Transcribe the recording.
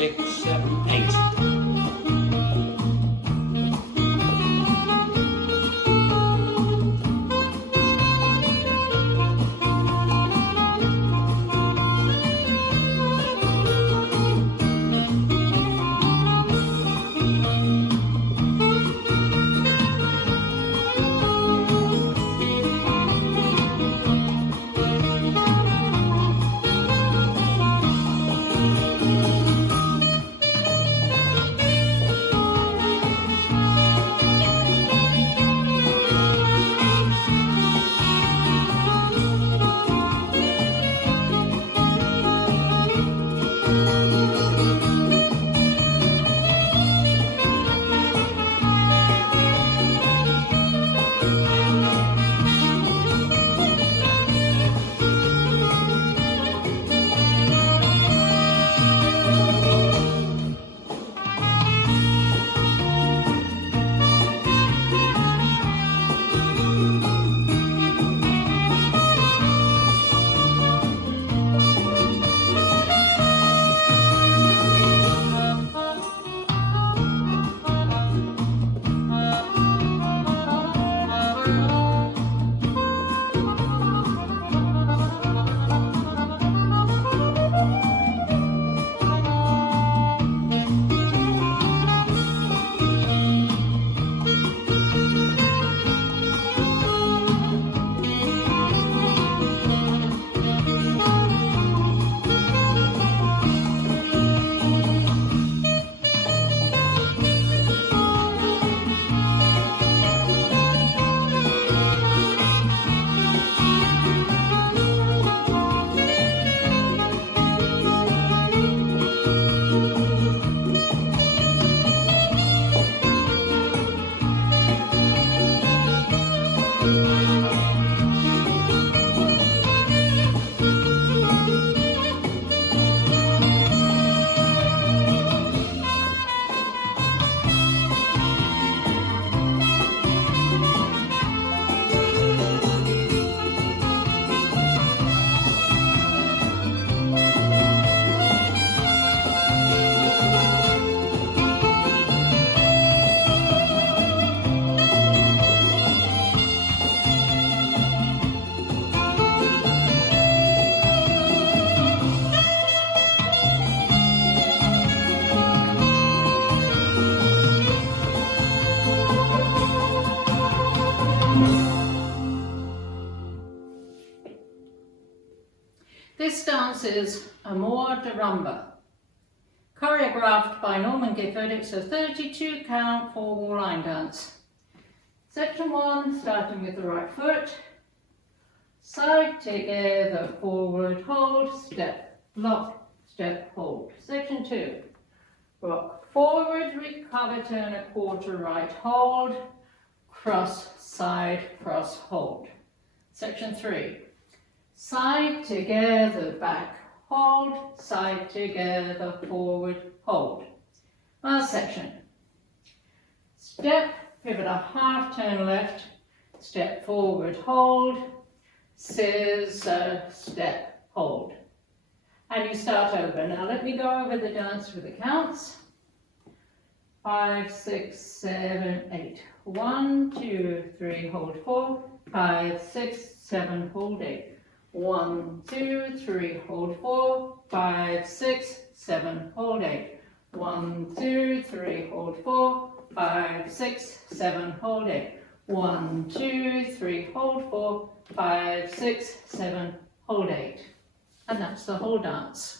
6, 7, 8. This dance is Amor de Rumba. Choreographed by Norman Gifford, it's a 32 count 4-wall line dance. Section 1, starting with the right foot. Side together, forward, hold, step, lock, step, hold. Section 2, rock forward, recover, turn a quarter, right, hold, cross, side, cross, hold. Section 3, side together, back, hold, side together, forward, hold. Last section. Step, pivot a half, turn left, step forward, hold, scissor, step, hold. And you start over. Now let me go over the dance with the counts. 5, 6, 7, 8. 1, 2, 3, hold 4. 5, 6, 7, hold 8. 1, 2, 3, hold 4. 5, 6, 7, hold 8. 1, 2, 3, hold 4. 5, 6, 7, hold 8. 1, 2, 3, hold 4. 5, 6, 7, hold 8. And that's the whole dance.